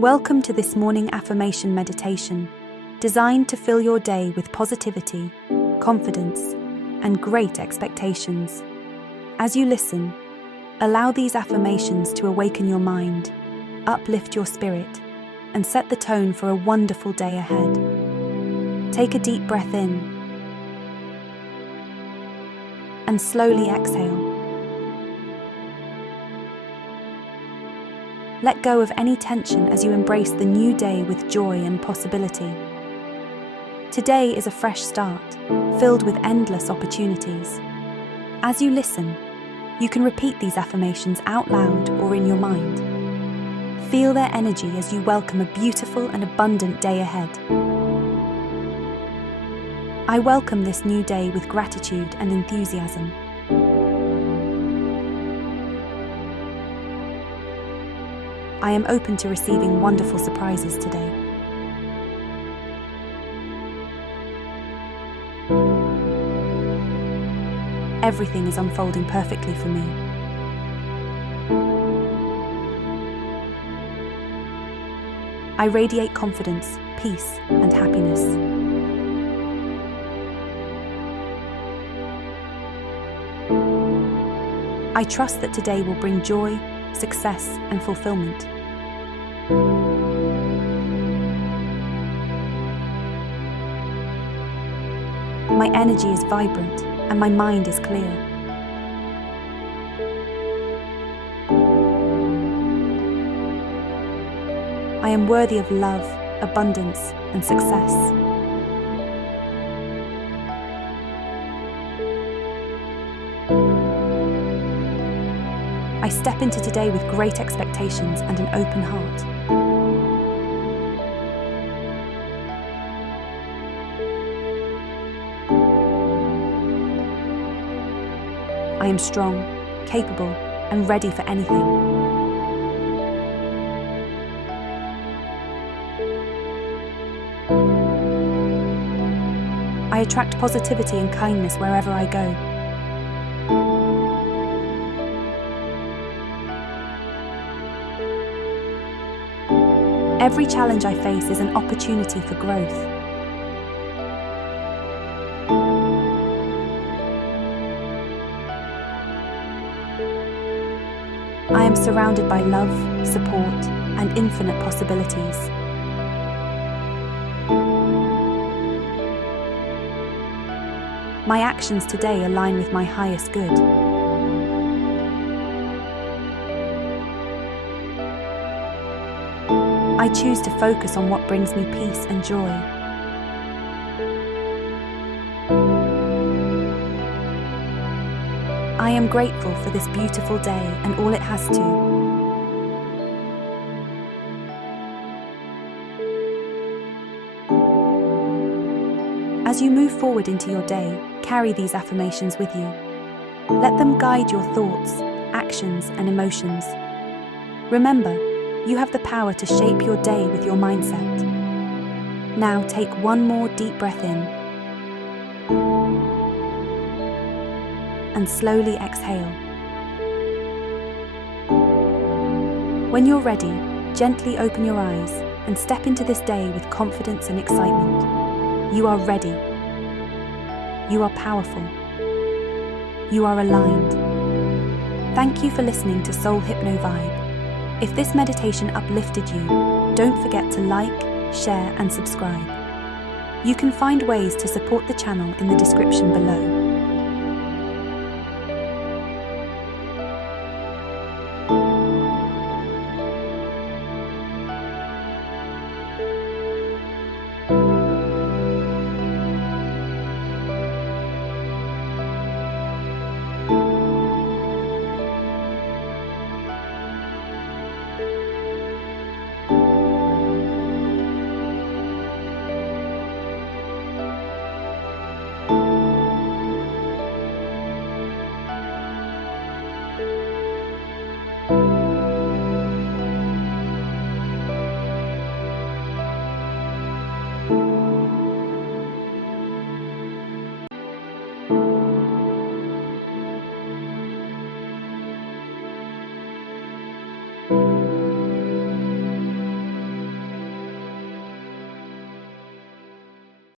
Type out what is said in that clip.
Welcome to this morning affirmation meditation, designed to fill your day with positivity, confidence, and great expectations. As you listen, allow these affirmations to awaken your mind, uplift your spirit, and set the tone for a wonderful day ahead. Take a deep breath in and slowly exhale. Let go of any tension as you embrace the new day with joy and possibility. Today is a fresh start, filled with endless opportunities. As you listen, you can repeat these affirmations out loud or in your mind. Feel their energy as you welcome a beautiful and abundant day ahead. I welcome this new day with gratitude and enthusiasm. I am open to receiving wonderful surprises today. Everything is unfolding perfectly for me. I radiate confidence, peace, and happiness. I trust that today will bring joy, success, and fulfillment. My energy is vibrant and my mind is clear. I am worthy of love, abundance, and success. I step into today with great expectations and an open heart. I am strong, capable, and ready for anything. I attract positivity and kindness wherever I go. Every challenge I face is an opportunity for growth. I am surrounded by love, support, and infinite possibilities. My actions today align with my highest good. I choose to focus on what brings me peace and joy. I am grateful for this beautiful day and all it has to. As you move forward into your day, carry these affirmations with you. Let them guide your thoughts, actions, and emotions. Remember, you have the power to shape your day with your mindset. Now take one more deep breath in and slowly exhale. When you're ready, gently open your eyes and step into this day with confidence and excitement. You are ready. You are powerful. You are aligned. Thank you for listening to Soul Hypno Vibe. If this meditation uplifted you, don't forget to like, share, and subscribe. You can find ways to support the channel in the description below.